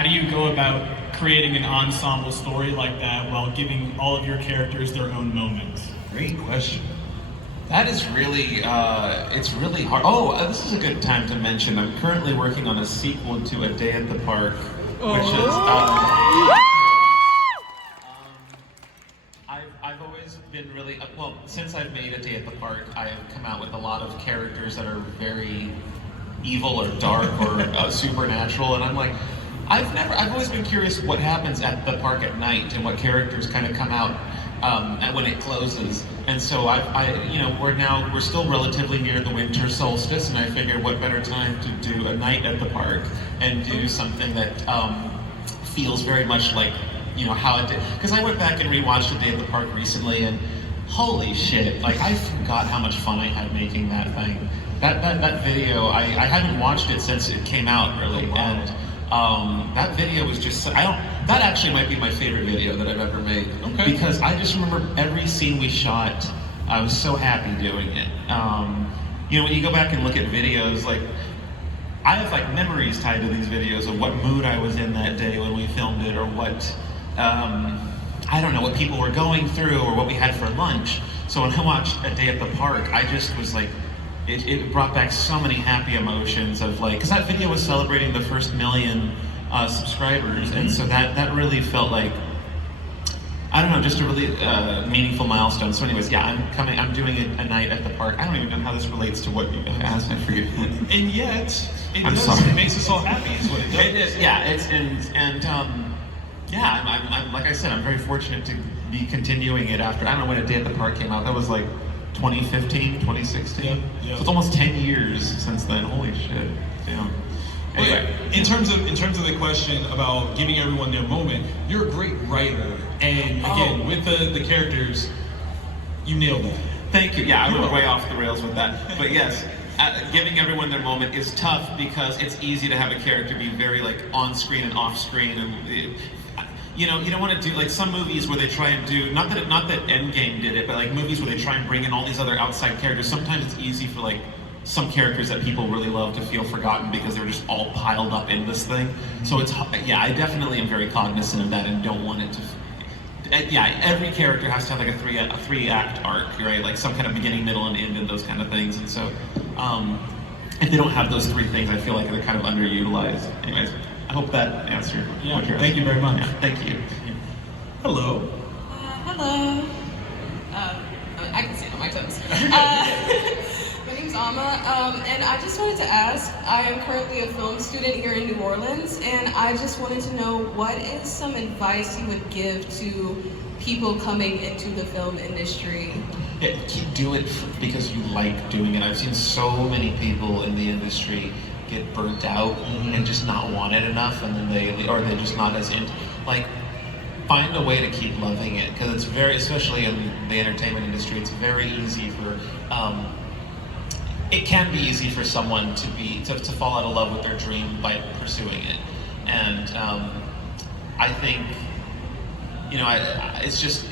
how do you go about creating an ensemble story like that while giving all of your characters their own moments? Great question. That is really, it's really hard. Oh, this is a good time to mention, I'm currently working on a sequel to A Day at the Park, which is, I've always been really, well, since I've made A Day at the Park, I have come out with a lot of characters that are very evil or dark or supernatural, and I'm like, I've always been curious what happens at the park at night and what characters kind of come out when it closes. And so we're still relatively near the winter solstice, and I figured what better time to do a night at the park and do something that feels very much like, how it did. Because I went back and rewatched A Day at the Park recently, and holy shit, like I forgot how much fun I had making that thing. That video, I haven't watched it since it came out really, oh, wow. And that video was just, that actually might be my favorite video that I've ever made. Okay. Because I just remember every scene we shot, I was so happy doing it. When you go back and look at videos, like, I have like memories tied to these videos of what mood I was in that day when we filmed it, or what, I don't know, what people were going through, or what we had for lunch. So when I watched A Day at the Park, I just was like, it brought back so many happy emotions of like, because that video was celebrating the first 1 million subscribers, and so that really felt like, I don't know, just a really meaningful milestone. So anyways, yeah, I'm doing a night at the park. I don't even know how this relates to what you asked, I forget. And yet, I'm sorry. It makes us all happy is what it does. It is, yeah, I'm like I said, I'm very fortunate to be continuing it after, I don't know when A Day at the Park came out, that was like 2015, 2016. Yep. So it's almost 10 years since then. Holy shit. Yeah. Anyway, in terms of the question about giving everyone their moment, you're a great writer, and again, with the characters, you nailed it. Thank you. Yeah, I went way off the rails with that. But yes, giving everyone their moment is tough because it's easy to have a character be very like on screen and off screen, and you don't want to do like some movies where they try and do, not that Endgame did it, but like movies where they try and bring in all these other outside characters. Sometimes it's easy for like some characters that people really love to feel forgotten because they're just all piled up in this thing. So it's, yeah, I definitely am very cognizant of that and don't want it to, every character has to have like a three-act arc, right? Like some kind of beginning, middle, and end, and those kind of things. And so if they don't have those three things, I feel like they're kind of underutilized. Anyways, I hope that answered what you're asking. Thank you very much. Yeah, thank you. Hello. Hello. I can stand on my toes. My name's Amma, and I just wanted to ask, I am currently a film student here in New Orleans, and I just wanted to know, what is some advice you would give to people coming into the film industry? Yeah, do it because you like doing it. I've seen so many people in the industry get burnt out and just not want it enough, and then they're just not as into, like, find a way to keep loving it, because it's very, especially in the entertainment industry, it's very easy for, it can be easy for someone to fall out of love with their dream by pursuing it. And I think, it's just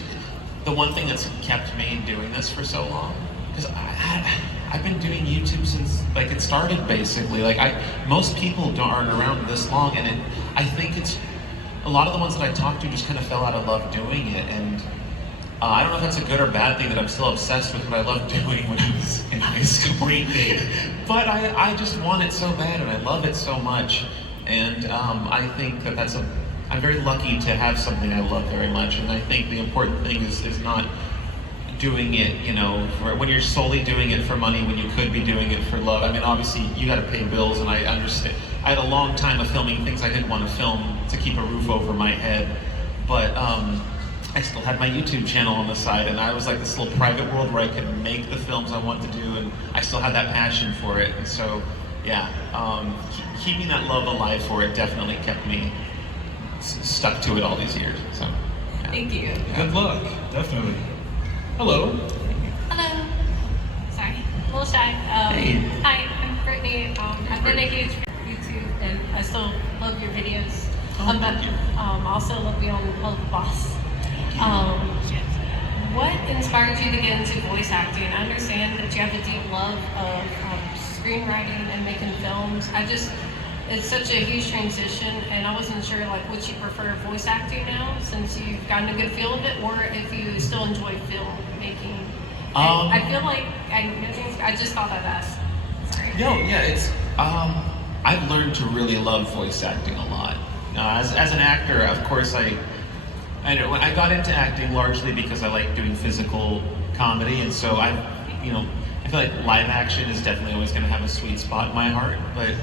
the one thing that's kept me doing this for so long, because I've been doing YouTube since like it started, basically. Like most people aren't around this long, and I think it's a lot of the ones that I talked to just kind of fell out of love doing it, and I don't know if that's a good or bad thing that I'm still obsessed with what I loved doing when I was in high school. Great thing. But I just want it so bad, and I love it so much, and I think that I'm very lucky to have something I love very much, and I think the important thing is not doing it, when you're solely doing it for money when you could be doing it for love. I mean, obviously you got to pay bills, and I understand. I had a long time of filming things I didn't want to film to keep a roof over my head, but I still had my YouTube channel on the side, and I was like this little private world where I could make the films I want to do, and I still had that passion for it. And so, yeah, keeping that love alive for it definitely kept me stuck to it all these years. So, yeah. Thank you. Good luck, definitely. Hello. Hello. Sorry, a little shy. Hey. Hi, I'm Brittany. I've been a huge fan of YouTube, and I still love your videos. Thank you. I also love you on Love the Boss. What inspired you to get into voice acting? I understand that you have a deep love of screenwriting and making films. it's such a huge transition, and I wasn't sure like would you prefer voice acting now since you've gotten a good feel of it, or if you still enjoy filmmaking. I feel like I just thought I'd ask. Sorry. No, yeah, it's I've learned to really love voice acting a lot. As an actor, of course, I got into acting largely because I like doing physical comedy, and so I feel like live action is definitely always going to have a sweet spot in my heart. But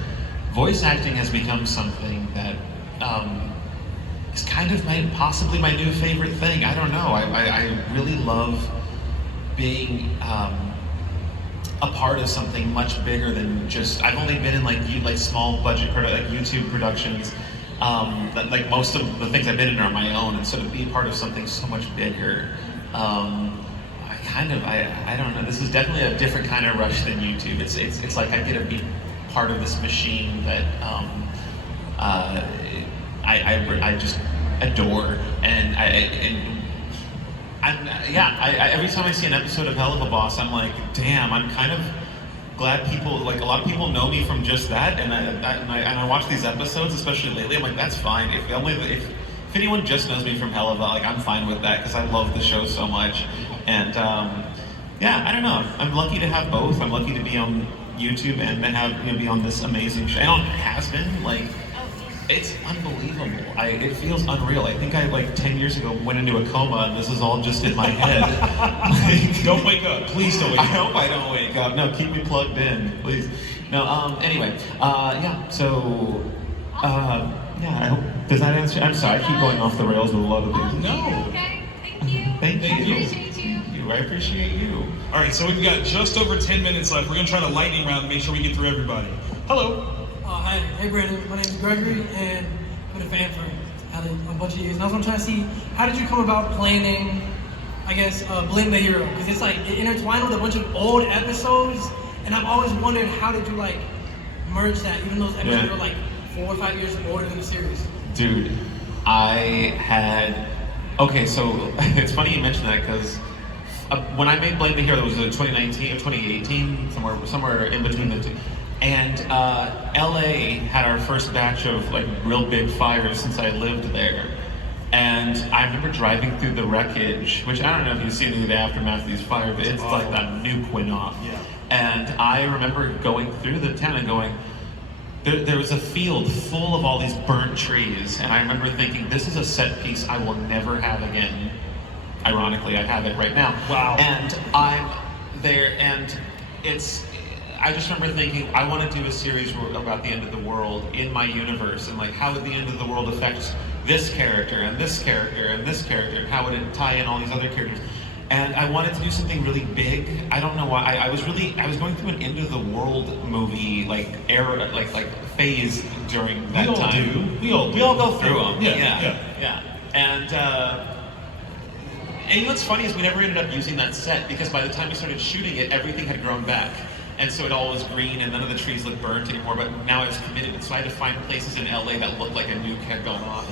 voice acting has become something that is kind of possibly my new favorite thing. I don't know. I really love being a part of something much bigger than just. I've only been in like small budget like YouTube productions. Like most of the things I've been in are my own, and so to be part of something so much bigger, I don't know. This is definitely a different kind of rush than YouTube. It's like I get to be part of this machine that I just adore, and every time I see an episode of Hell of a Boss, I'm like, damn, I'm kind of glad people, like a lot of people know me from just that, and I watch these episodes, especially lately. I'm like, that's fine. If anyone just knows me from Hell of a, like, I'm fine with that because I love the show so much. And I don't know. I'm lucky to have both. I'm lucky to be on YouTube and to have be on this amazing show. And on Has Been, like, it's unbelievable. It feels unreal. I think I 10 years ago went into a coma, and this is all just in my head. Don't wake up. Please don't wake up. I hope I don't wake up. No, keep me plugged in, please. No. Anyway. So. I hope. Does that answer? I'm sorry. I keep going off the rails with a lot of things. No. Okay. Thank you. Thank you. I appreciate you. I appreciate you. All right, so we've got just over 10 minutes left. We're gonna try to lightning round and make sure we get through everybody. Hello. Hi. Hey, Brandon. My name is Gregory, and I've been a fan for a bunch of years. And I was gonna try to see, how did you come about planning, Blame the Hero? Because it's like, it intertwined with a bunch of old episodes, and I've always wondered, how did you merge that, even those episodes were 4 or 5 years older than the series? Dude, okay, so it's funny you mentioned that because when I made Blame the Hero, it was 2019 or 2018, somewhere in between the two. And LA had our first batch of real big fires since I lived there. And I remember driving through the wreckage, which I don't know if you've seen the aftermath of these fires, but it's like that nuke went off. Yeah. And I remember going through the town and going, there was a field full of all these burnt trees, and I remember thinking, this is a set piece I will never have again. Ironically, I have it right now. Wow. And I'm there, and I just remember thinking, I want to do a series about the end of the world in my universe, and how would the end of the world affect this character, and this character, and this character, and how would it tie in all these other characters? And I wanted to do something really big. I don't know why. I was going through an end of the world movie era, phase during that time. We all go through them. Yeah. And what's funny is we never ended up using that set because by the time we started shooting it, everything had grown back. And so it all was green and none of the trees looked burnt anymore, but now I was committed. So I had to find places in LA that looked like a nuke had gone off.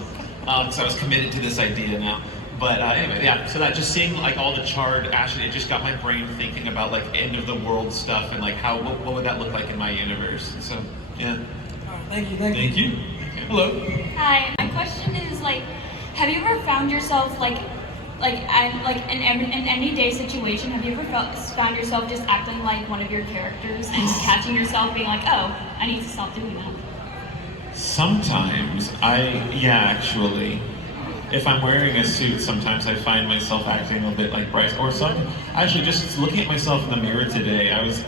So I was committed to this idea now. But anyway, so that just seeing all the charred ashes, it just got my brain thinking about end of the world stuff and what would that look like in my universe. So yeah. All right, thank you. Thank you. Hello. Hi, my question is have you ever found yourself in any day situation, have you ever found yourself just acting like one of your characters and just catching yourself being oh, I need to stop doing that? Sometimes actually. If I'm wearing a suit, sometimes I find myself acting a bit like Bryce. Actually, just looking at myself in the mirror today, I was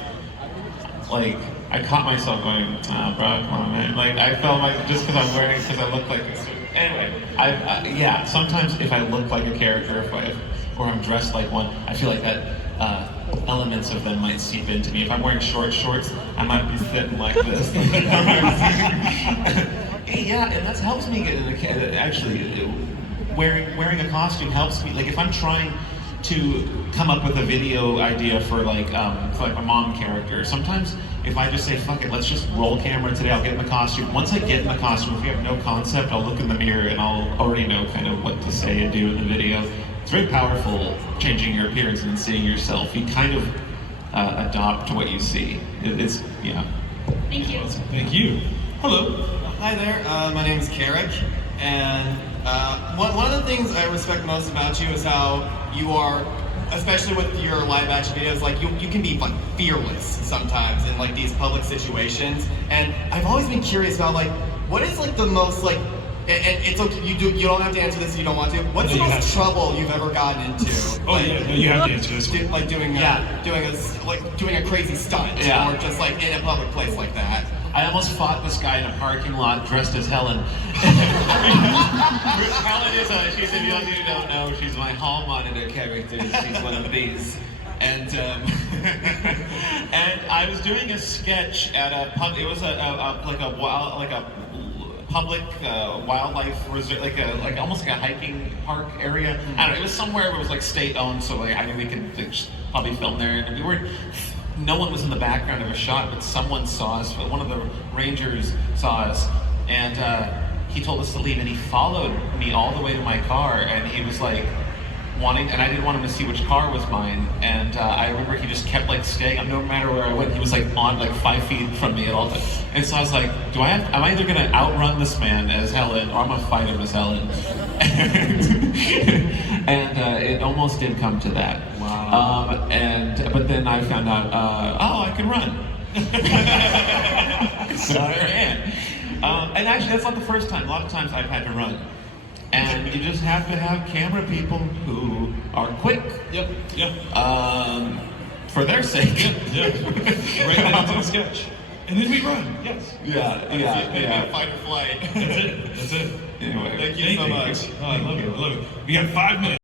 I caught myself going, bro, come on, man. I felt just because I look like a suit. Anyway, sometimes if I look like a character, or I'm dressed like one, I feel like that elements of them might seep into me. If I'm wearing short shorts, I might be sitting like this. And that helps me get in actually. Wearing a costume helps me. If I'm trying to come up with a video idea for a mom character, sometimes if I just say, fuck it, let's just roll camera today, I'll get in the costume. Once I get in the costume, if you have no concept, I'll look in the mirror and I'll already know kind of what to say and do in the video. It's very powerful changing your appearance and seeing yourself. You kind of adopt what you see. It's. Thank you. Thank you. Hello. Hi there, my name is Carrick, and one of the things I respect most about you is how you are, especially with your live action videos, like you can be like fearless sometimes in like these public situations. And I've always been curious about like what is like the most like, and it's okay, you don't have to answer this if you don't want to. What's the most trouble you've ever gotten into? Oh like, yeah, no, you have to answer this one. like doing a crazy stunt, or just like in a public place like that. I almost fought this guy in a parking lot dressed as Helen. Helen is she's, if you don't know, she's my hall monitor character. She's one of these. And and I was doing a sketch at a pub. It was like a public wildlife reserve, like almost like a hiking park area. I don't know. It was somewhere where it was like state owned, so like I knew we could probably film there. And we were. No one was in the background of a shot, but someone saw us. One of the rangers saw us, and he told us to leave. And he followed me all the way to my car, and he was like wanting, and I didn't want him to see which car was mine. And I remember he just kept like staying. No matter where I went, he was like on like 5 feet from me at all times. And so I was like, am I either gonna outrun this man as Helen, or I'm gonna fight him as Helen? And it almost did come to that. Wow. But then I found out, I can run. So I ran. And actually, that's not the first time. A lot of times I've had to run. And you just have to have camera people who are quick. Yep. For their sake. Yep. Right then into the sketch. And then we run. Yes. Yeah. Fight or flight. That's it. Anyway. Thank you so much. Oh, I love it. We got 5 minutes.